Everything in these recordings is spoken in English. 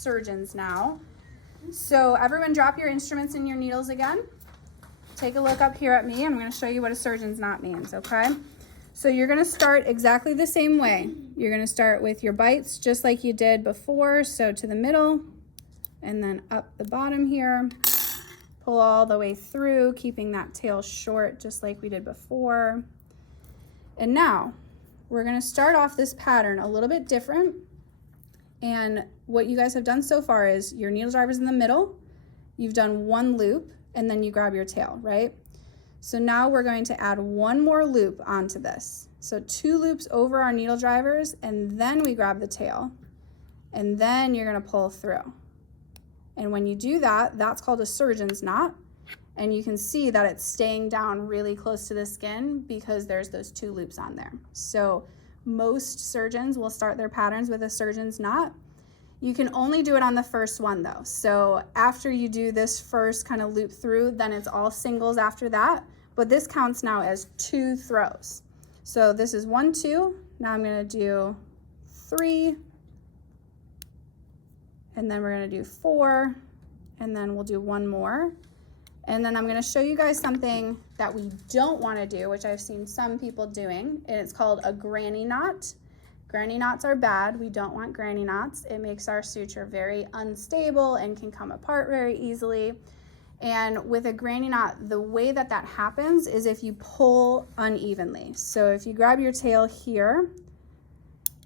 surgeons now. So everyone drop your instruments and your needles again. Take a look up here at me. I'm going to show you what a surgeon's knot means, okay? So you're going to start exactly the same way. You're going to start with your bites just like you did before. So to the middle and then up the bottom here. Pull all the way through, keeping that tail short just like we did before. And now we're going to start off this pattern a little bit different. And what you guys have done so far is your needle driver's in the middle. You've done one loop and then you grab your tail, right? So now we're going to add one more loop onto this. So 2 loops over our needle drivers, and then we grab the tail, and then you're going to pull through. And when you do that, that's called a surgeon's knot. And you can see that it's staying down really close to the skin because there's those 2 loops on there. So most surgeons will start their patterns with a surgeon's knot. You can only do it on the first one though. So after you do this first kind of loop through, then it's all singles after that. But this counts now as 2 throws. So this is 1, 2. Now I'm going to do 3. And then we're going to do 4. And then we'll do 1 more. And then I'm going to show you guys something that we don't want to do, which I've seen some people doing. And it's called a granny knot. Granny knots are bad. We don't want granny knots. It makes our suture very unstable and can come apart very easily. And with a granny knot, the way that that happens is if you pull unevenly. So if you grab your tail here,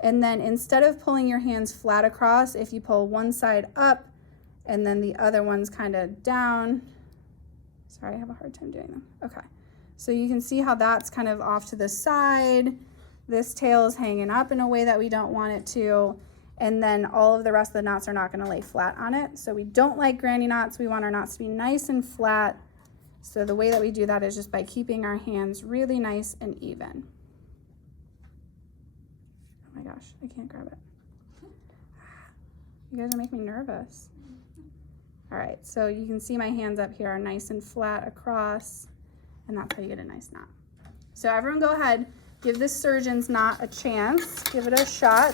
and then instead of pulling your hands flat across, if you pull one side up and then the other one's kind of down. Sorry, I have a hard time doing them. Okay, so you can see how that's kind of off to the side. This tail is hanging up in a way that we don't want it to. And then all of the rest of the knots are not going to lay flat on it. So we don't like granny knots. We want our knots to be nice and flat. So the way that we do that is just by keeping our hands really nice and even. Oh my gosh, I can't grab it. You guys are making me nervous. All right, so you can see my hands up here are nice and flat across, and that's how you get a nice knot. So everyone go ahead, give this surgeon's knot a chance, give it a shot.